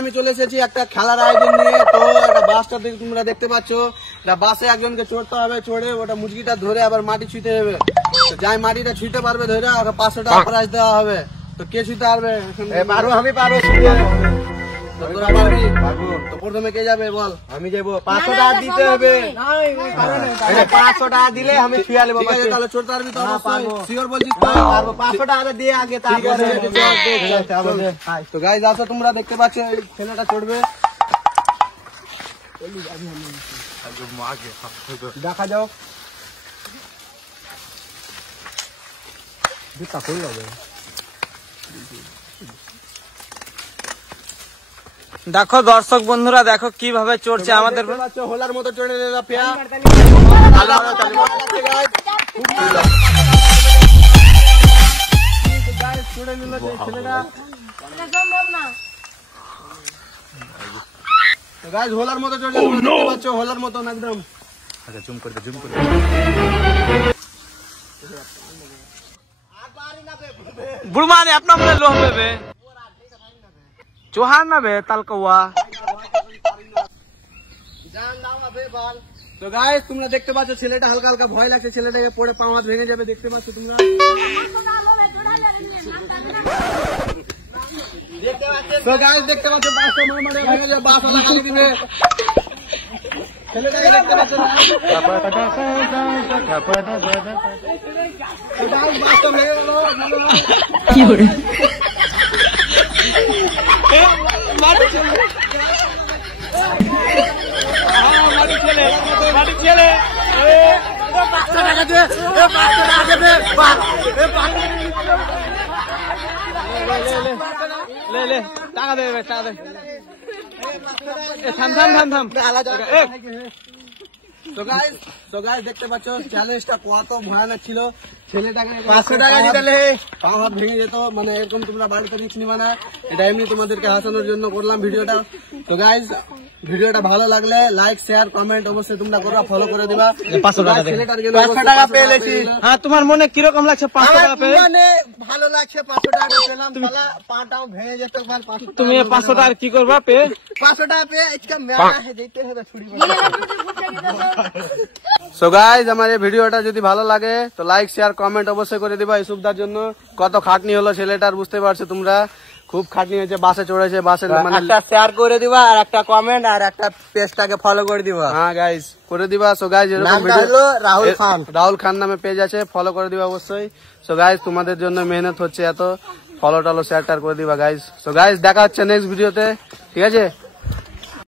আমি চলে এসেছি একটা খেলার আয়োজন নিয়ে। তো একটা বাসটা তোমরা দেখতে পাচ্ছ, বাসে একজনকে চড়তে হবে, চড়ে ওটা মুরগিটা ধরে আবার মাটি ছুঁতে হবে। যাই মাটিটা ছুঁতে পারবে ধরে 500 টাকা প্রাইজ দেওয়া হবে। তো কে ছুঁতে পারবে? আমি পারবো। তো প্রথমে কে যাবে বল? আমি যাবো। 500 টাকা দিতে হবে। 500 টাকা দিলে আমি ছুঁয়া নেবো। তাহলে চড়তে পারবি তো? শিওর বলছিস? 500 টাকা দিয়ে আগে তারপরে। তো গাইস আসো, তোমরা দেখতে পাচ্ছ এই ছেলেটা চড়বে। দেখা যাও। দেখো দর্শক বন্ধুরা, দেখো কিভাবে চড়ছে আমাদের। হোলার মতো চড়ে নেওয়া পেয়া। চড়ে নিল ছেলেটা। গাইস হোলার মতো চড়ছে, দেখতে পাচ্ছ হোলার মতো একদম। আচ্ছা জুম করে দে। बुढ़माने अपना अपने लोह पे बे चौहान ना बे तालकवा। তো গাইস তোমরা দেখতে পাচ্ছ ছেলেটা হালকা হালকা ভয় লাগছে, ছেলেটাকে পড়ে পা হাত ভেঙে যাবে। দেখতে পাচ্ছ তোমরা। তো গাইস দেখতে পাচ্ছ বাসটা মারমারে ভেঙে যাবে, বাস ওলা খালি দিবে। ছেলেটাকে দেখতে পাচ্ছ না? বাসটা ভেঙে গেল। কি করে ले टाका दे थाम তো গাইস দেখতে পাচ্ছ চ্যালেঞ্জটা কত ভয়ানক ছিল। ছেলেটাকে 500 টাকা দিলে পা হাত ভেঙে যেত। মানে এরকম তোমরা বাড়িতে রিস্ক নিবা না, এটা এমনি তোমাদেরকে হাসানোর জন্য করলাম ভিডিওটা। তো গাইস ভিডিওটা ভালো লাগলে লাইক শেয়ার কমেন্ট অবশ্যই তোমরা করবা, ফলো করে দিবা। 500 টাকা দে। 500 টাকা পেয়েছি। হ্যাঁ তোমার মনে কিরকম লাগছে 500 টাকা পেয়ে? মানে ভালো লাগছে। 500 টাকা পেলাম, পাটাও ভেঙে যেত। তুমি 500 টাকা কি করবা পেয়ে? 500 টাকা পেয়ে इसका मेरा है देखते हैं छुरी। সো গাইস আমার এই ভিডিওটা যদি ভালো লাগে তো লাইক শেয়ার কমেন্ট অবশ্যই করে দিবা। ইউসুফদার জন্য কত খাটনি হলো ছেলেটার, বুঝতে পারছো তোমরা। খুব খাটনি হয়েছে, বাসে চড়েছে, বাসে মানে একটা শেয়ার করে দিবা, আর একটা কমেন্ট, আর একটা পেজটাকে ফলো করে দিবা। হ্যাঁ গাইস করে দিবা। সো গাইস এরকম ভিডিও রাহুল খান নামে পেজ আছে, ফলো করে দিবা অবশ্যই। সো গাইস তোমাদের জন্য মেহনত হচ্ছে এত, ফলো টলো শেয়ার করে দিবা গাইস। সো গাইস দেখা হচ্ছে নেক্সট ভিডিওতে, ঠিক আছে।